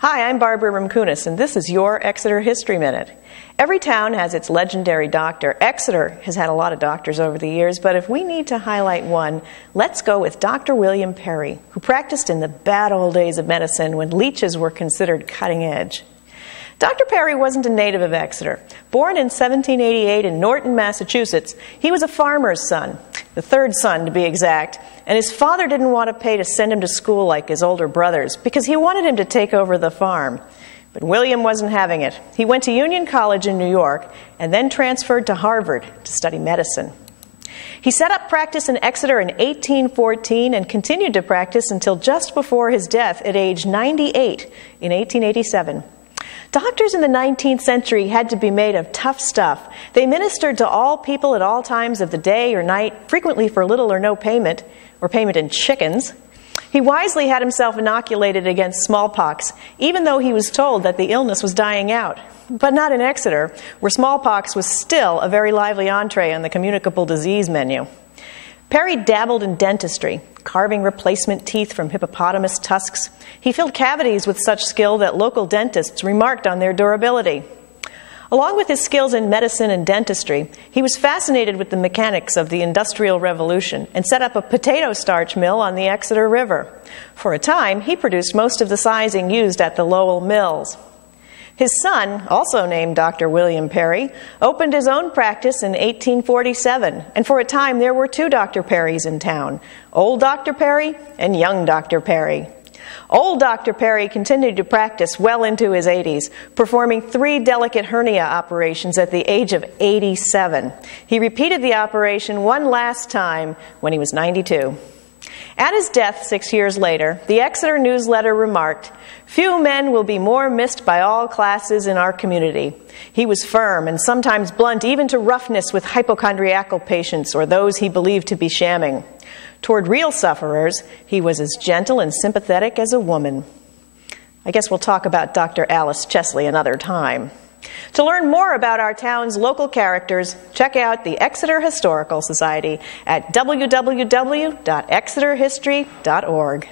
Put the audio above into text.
Hi, I'm Barbara Rimkunis, and this is your Exeter History Minute. Every town has its legendary doctor. Exeter has had a lot of doctors over the years, but if we need to highlight one, let's go with Dr. William Perry, who practiced in the bad old days of medicine when leeches were considered cutting edge. Dr. Perry wasn't a native of Exeter. Born in 1788 in Norton, Massachusetts, he was a farmer's son, the third son to be exact, and his father didn't want to pay to send him to school like his older brothers because he wanted him to take over the farm. But William wasn't having it. He went to Union College in New York and then transferred to Harvard to study medicine. He set up practice in Exeter in 1814 and continued to practice until just before his death at age 98 in 1887. Doctors in the 19th century had to be made of tough stuff. They ministered to all people at all times of the day or night, frequently for little or no payment, or payment in chickens. He wisely had himself inoculated against smallpox, even though he was told that the illness was dying out. But not in Exeter, where smallpox was still a very lively entree on the communicable disease menu. Perry dabbled in dentistry, carving replacement teeth from hippopotamus tusks. He filled cavities with such skill that local dentists remarked on their durability. Along with his skills in medicine and dentistry, he was fascinated with the mechanics of the Industrial Revolution and set up a potato starch mill on the Exeter River. For a time, he produced most of the sizing used at the Lowell mills. His son, also named Dr. William Perry, opened his own practice in 1847, and for a time there were two Dr. Perrys in town, Old Dr. Perry and Young Dr. Perry. Old Dr. Perry continued to practice well into his 80s, performing 3 delicate hernia operations at the age of 87. He repeated the operation one last time when he was 92. At his death 6 years later, the Exeter Newsletter remarked, "Few men will be more missed by all classes in our community. He was firm and sometimes blunt even to roughness with hypochondriacal patients or those he believed to be shamming. Toward real sufferers, he was as gentle and sympathetic as a woman." I guess we'll talk about Dr. Alice Chesley another time. To learn more about our town's local characters, check out the Exeter Historical Society at www.exeterhistory.org.